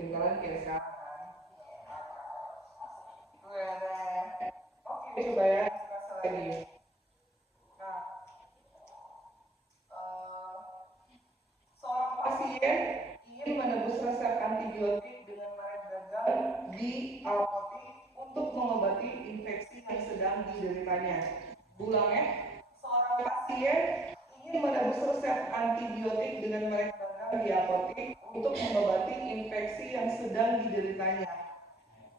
ketinggalan kayak sekarang kan. Oke, coba ya, kita lagi. Nah, seorang pasien ingin menebus resep antibiotik dengan merek gagal di apotek untuk mengobati infeksi yang sedang dideritanya. Ulang ya, seorang pasien ingin menebus resep antibiotik dengan merek gagal di apotek untuk mengobati infeksi yang sedang dideritanya.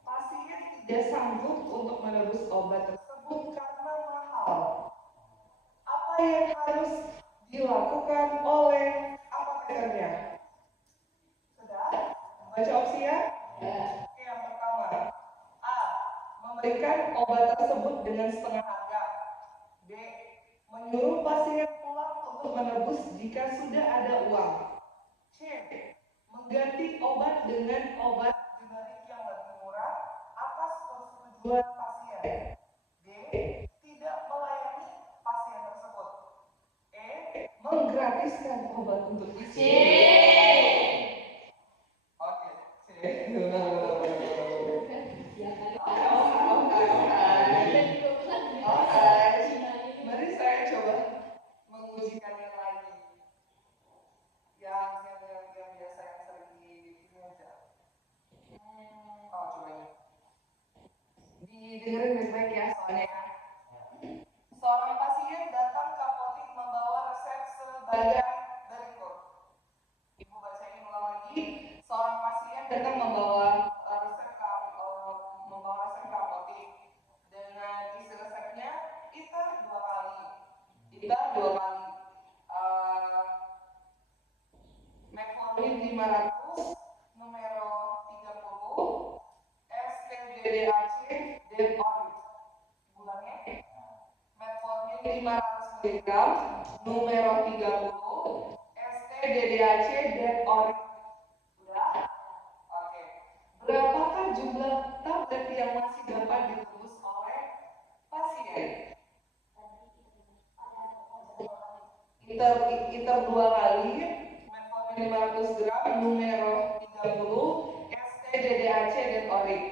Pasien tidak sanggup untuk menebus obat tersebut karena mahal. Apa yang harus dilakukan oleh apotekernya? Sudah? Baca opsi ya? Oke, yang pertama. A. Memberikan obat tersebut dengan setengah harga. B. Menyuruh pasien pulang untuk menebus jika sudah ada uang. C. Mengganti obat dengan obat generik yang lebih murah atas persetujuan pasien. D. Tidak melayani pasien tersebut. E. Menggratiskan obat untuk pasien. Oke, C. Mari saya coba mengujikannya lagi. Yang biasa yang sering di ini aja. Oh, coba ini. Didengerin baik-baik ya soalnya. Seorang pasien datang ke apotek membawa resep sebagai berikut. Ibu baca ini ulang lagi. Seorang pasien datang membawa resep ke apotek dengan isi resepnya ITER 2 kali. ITER 2 kali. Metformin 500 numero 30 STDDAC Denorit. Ulangnya. Metformin 500 mg numero 30 STDDAC Denorit. Udah? Oke. Berapakah jumlah tablet yang masih dapat ditebus oleh pasien? ITER 2 kali, metformin 500 gram, numero 30, STDDAC Denorit.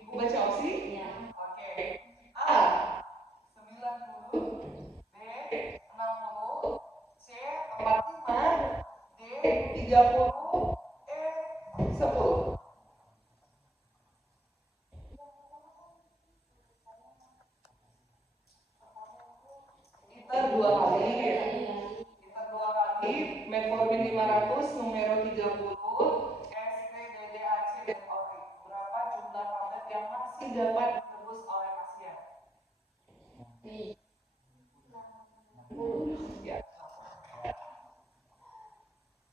Ibu baca opsi? Iya. Oke. A. 90, B. 60, C. 45, D. 30, E. 10. ITER 2 kali. Metformin 500 numero 30 STDDAC Denorit. Berapa jumlah tablet yang masih dapat ditebus oleh pasien? Ya.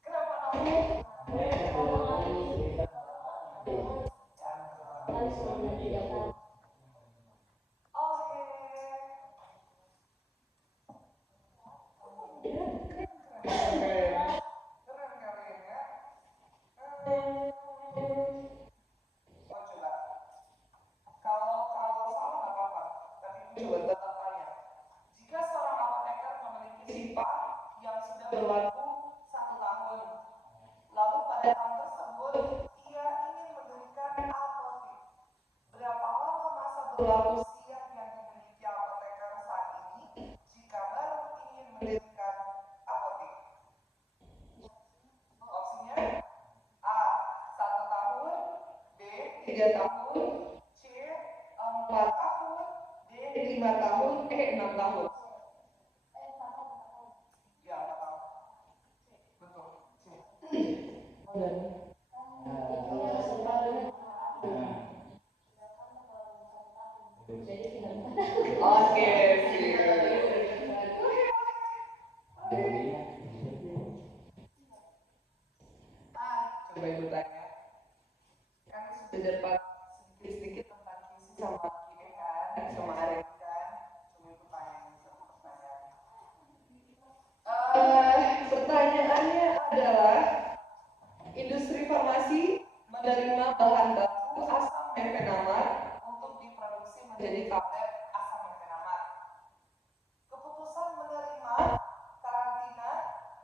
Kenapa 60? Berlaku 1 tahun. Lalu pada tahun tersebut ia ingin mendirikan apotek. Berapa lama masa berlaku siap yang dimiliki apoteker saat ini jika baru ingin mendirikan apotek? Opsinya A. 1 tahun, B. 3 tahun, C. 4 tahun, D. 5 tahun, E. 6 tahun. Oke, coba ibu tanya. Kan sudah dapat sedikit-sedikit tentang kisi sama kini kan, sama Arif kan. Coba ibu tanya sama pertanyaan. Pertanyaannya adalah, industri farmasi menerima bahan baku asam mefenamar untuk diproduksi menjadi tablet asam mefenamar. Keputusan menerima karantina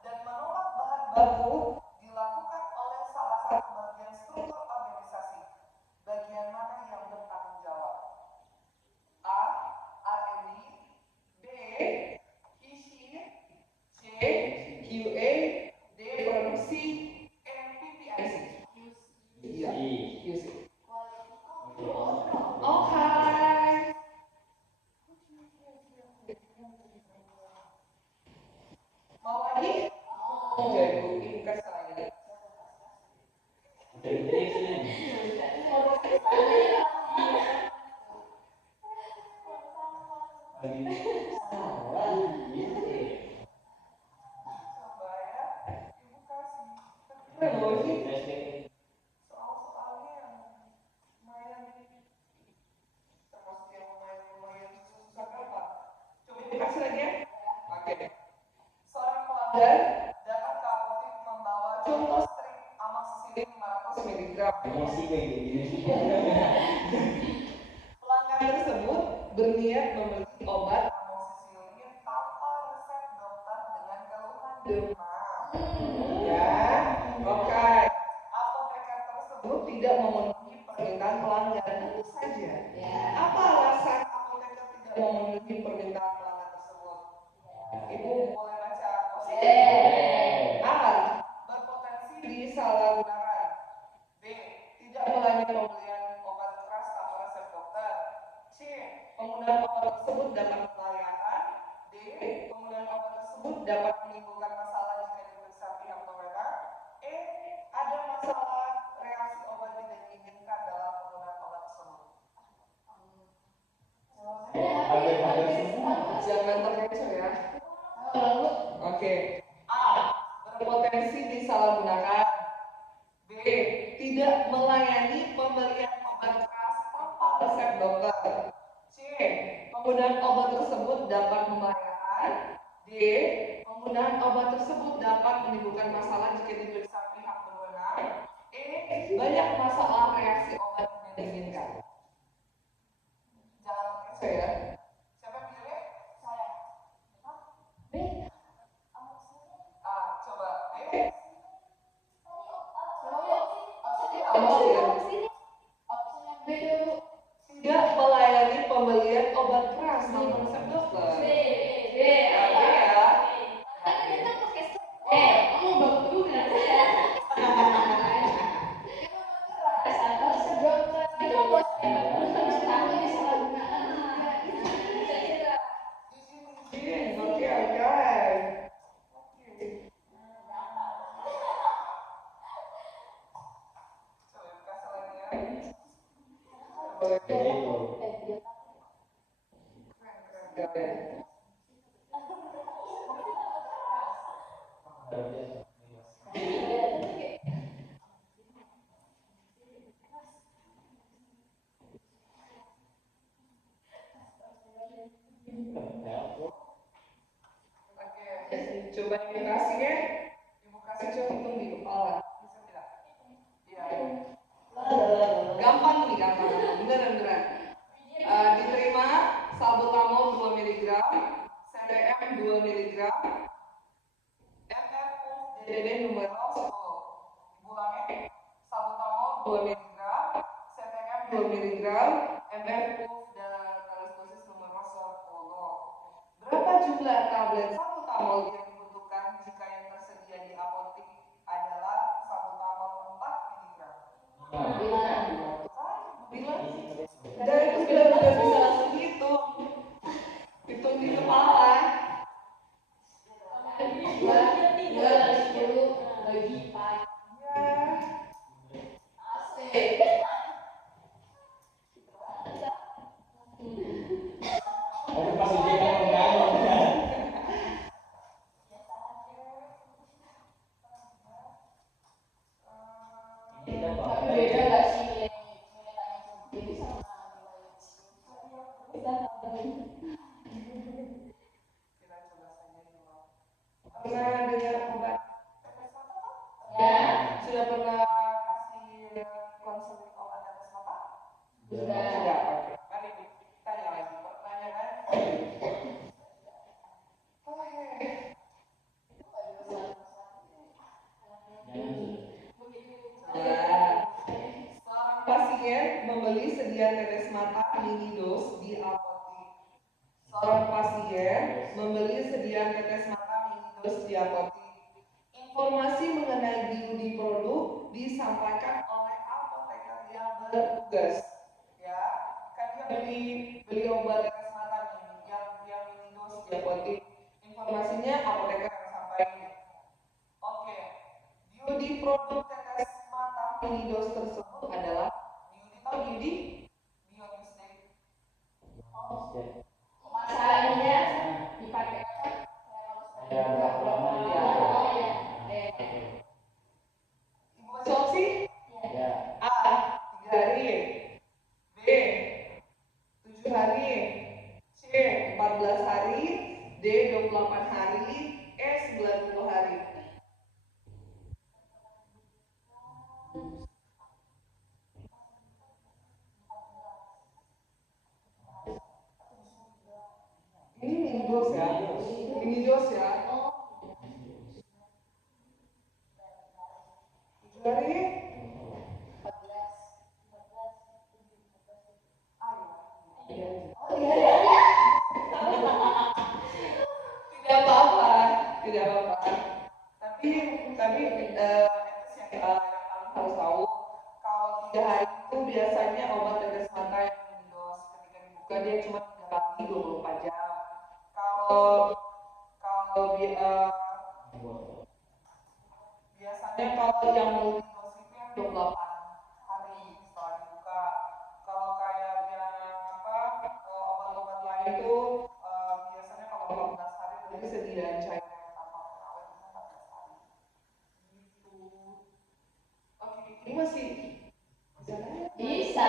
dan menolak bahan baku dilakukan oleh salah satu bagian struktur struktur organisasi, bagian mana yang bertanggung jawab? A. R&D, B. QC, C. QA, D. Produksi, E. PPIC. Iya, QC. Oke. Mau lagi? Oke, Ibu kasih lagi. Dan datang ke apotek membawa contoh strip amoxicillin 500 mg. Pelanggan tersebut berniat membeli obat amoxicillin tanpa resep dokter dengan keluhan demam. Ya, oke. Apoteker tersebut tidak memenuhi permintaan pelanggan, tentu saja. Apa alasan apoteker tidak memenuhi permintaan pelanggan tersebut? Ibu boleh baca positif. A. Berpotensi disalahgunakan. B. Tidak melayani pembelian obat keras tanpa resep dokter. C. Penggunaan obat tersebut dapat membahayakan. D. Penggunaan obat tersebut dapat menimbulkan masalah jika diperiksa pihak berwenang. E. Ada masalah reaksi obat tidak diinginkan dalam penggunaan obat tersebut. Jangan terkecoh ya. Oke. A. Berpotensi disalahgunakan. B. Tidak melayani pembelian obat keras tanpa resep dokter. C. Penggunaan obat tersebut dapat membahayakan. D. Penggunaan obat tersebut dapat menimbulkan masalah jika diperiksa pihak berwenang. E. Banyak masalah reaksi obat tidak diinginkan. Jangan terkecoh ya. Siapa yang pilih? Saya. B. Coba B. Tidak melayani pembelian obat keras tanpa resep dokter. B ya. Coba ibu kasih ya. Ibu kasih coba hitung di kepala. Bisa tidak? Iya. Gampang nih, gampang. Beneran. Diterima salbutamol 2 mg, CTM 2 mg, MF DDD numeral 10. Diulangi. Salbutamol 2 mg, CTM 2 mg, MF dan dosis numeral 10. Berapa jumlah tablet salbutamol yang dibutuhkan jika yang tersedia di apotek adalah salbutamol 4 mg? Dan itu sudah bisa langsung hitung di kepala. 2 kali 10 bagi 4. Asik. Beda nggak sih nilai pernah dengar obat? Ya, sudah pernah kasih konseling pasien membeli sedia tetes mata mini dos di apotik. Seorang pasien membeli sedia tetes mata mini dos di apotik. Informasi mengenai biodi produk disampaikan oleh apoteker yang bertugas. Ya, kan dia beli obat tetes mata nih, yang mini dos di apotik. Informasinya apoteker yang sampaikan. Oke, biodi produk tetes mata mini dos tersebut adalah biodi, tahu biodi? Biodi steak. Masalahnya dipakai Ibu kasih opsi? A. 3 hari, B. 7 hari, C. 14 hari, D. 28 hari, E. 90 hari. Ini mini dos ya, mini dos ya. 7 hari. Tidak apa-apa, tidak apa-apa. Tapi yang kalian harus tahu, kalau 3 hari itu biasanya obat tetes mata yang mini dos ketika dibuka dia cuma 3 kali 24 jam. Biasanya kalau yang multi dos itu yang 28 hari setelah dibuka. Kalau kayak yang obat-obat lain itu biasanya kalau 14 hari berarti sediaan cairan tanpa pengawet itu 14 hari. Gitu. Oke, ini masih bisa.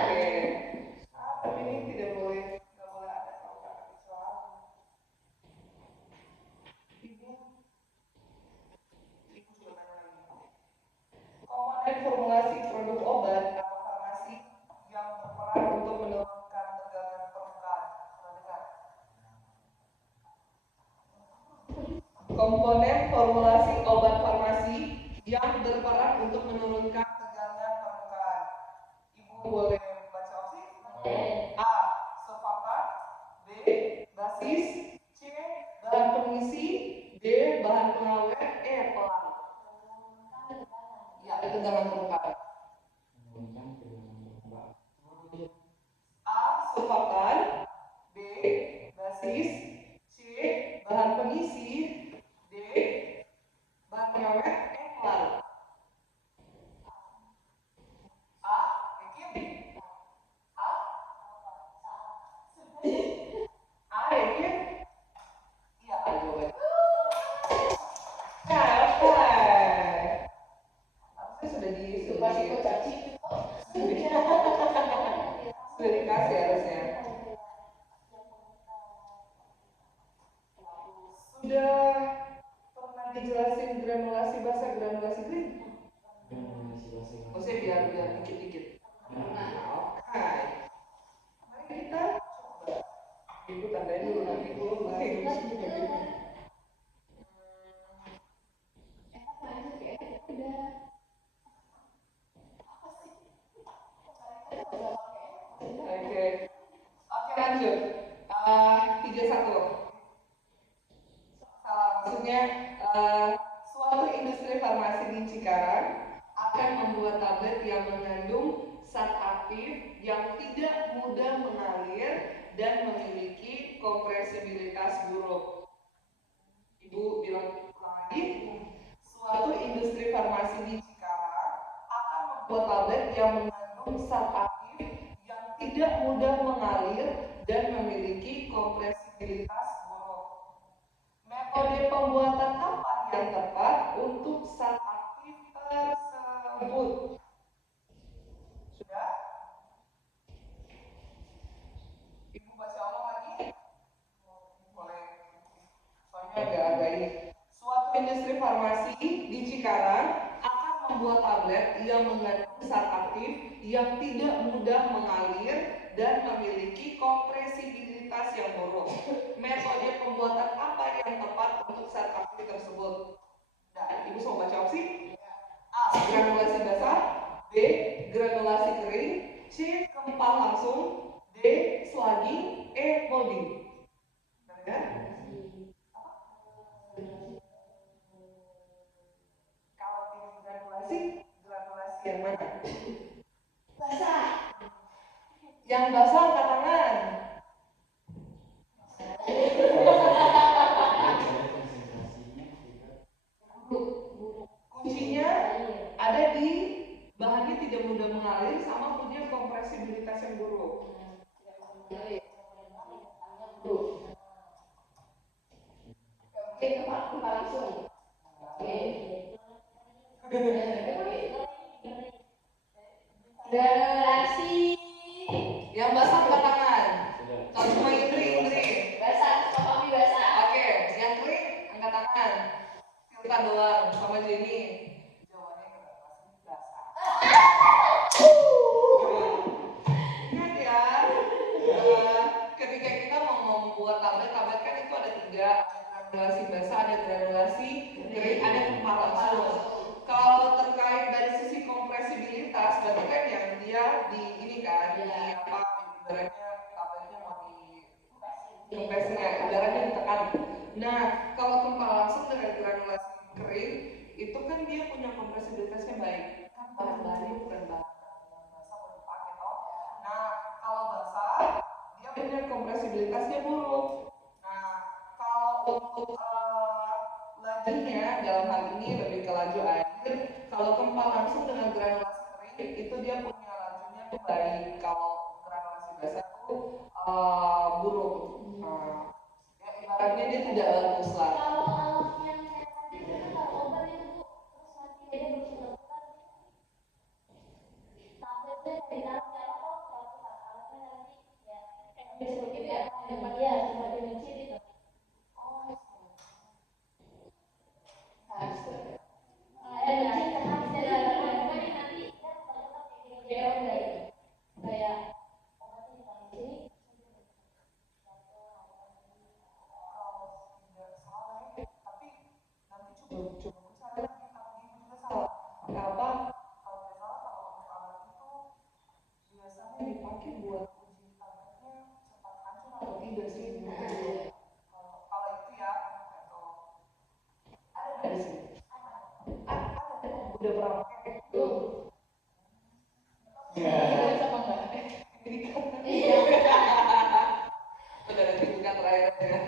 Oke. Tapi ini nggak boleh ada kalau nggak ada soal. Ibu juga nanya. Komponen formulasi produk obat atau farmasi yang berperan untuk menurunkan tegangan permukaan. Komponen formulasi obat farmasi yang berperan untuk menurunkan tegangan permukaan. Ibu boleh baca opsi? A. Surfaktan, B. Basis, C. Bahan pengisi, D. Bahan pengawet, E. Pelang. Ya, tegangan permukaan. A. Surfaktan, B. Basis, C. Bahan pengisi, D. Bahan pengawet, E. Pelang. A. Yakin? A. A. Yakin? Iya, A jawabannya. Sudah dikasih harusnya. Sudah pernah dijelasin granulasi basah, granulasi kering? Maksudnya biar dikit-dikit. Oke. Mari kita coba. Ibu tandain dulu nanti dulu. Oke, lanjut. 31. Salah, maksudnya suatu industri farmasi di Cikarang akan membuat tablet yang mengandung zat aktif yang tidak mudah mengalir dan memiliki kompresibilitas buruk. Ibu bilang ulang lagi. Suatu industri farmasi di Cikarang akan membuat tablet yang mengandung zat aktif yang tidak mudah mengalir dan memiliki kompresibilitas buruk. Metode pembuatan apa yang tepat untuk zat aktif tersebut? Sudah? Ibu baca ulang lagi? Boleh. Soalnya agak-agak ini. Suatu industri farmasi di Cikarang akan membuat tablet yang mengandung zat aktif yang tidak mudah mengalir dan memiliki kompresibilitas yang buruk. Metode pembuatan apa yang tepat untuk zat aktif tersebut? Nah, Ibu mau baca opsi? A. Granulasi basah, B. Granulasi kering, Yang basah angkat tangan. Kuncinya ada di bahannya tidak mudah mengalir sama punya kompresibilitas yang buruk. Langsung. Oke. Granulasi. Yang basah angkat tangan. Kalau cuma Indri. Basah, Papi basah. Oke, yang kering angkat tangan. Kita doang sama Jenny. Jawabannya basah. Ingat ya, ketika kita mau membuat tablet kan itu ada 3, granulasi basah, ada granulasi kering, ada kumpal langsung. Kalau terkait dari sisi kompresibilitas, berarti kan yang dia di ini kan, di apa, ibaratnya tabletnya mau di kompresinya, ibaratnya ditekan. Nah, kalau kumpal langsung dengan granulasi kering, itu kan dia punya kompresibilitasnya baik. Kan bahan-bahannya bukan bahan basah mau dipakai toh. Nah, kalau basah, dia punya kompresibilitasnya buruk. Nah, kalau untuk lajunya dalam hal ini lebih ke laju air. Kalau kempal langsung dengan granulasi kering itu dia punya lajunya tuh baik. Kalau granulasi basah itu buruk. Ya ibaratnya dia tidak bagus lah. Kalau yang kayak tadi itu kalau obat itu Bu, terus nanti dia berputar-putar. Tabletnya dari dalam jalan kok kalau nanti ya bisa begitu ya tempat dia tempat dia mencit itu. Mencit kan habis dari dalam nanti kan kalau kayak kayak obatnya di sini. Tapi nanti coba cari lagi kalau itu juga salah. Kenapa? Kalau tidak salah kalau untuk alat itu biasanya dipakai buat uji tabletnya cepat hancur atau tidak sih? Kalau itu ya, atau ada nggak di sini? Ada. Udah pernah pakai? Belum. Sama nggak? Ini kan. Udah nanti bukan terakhir ya.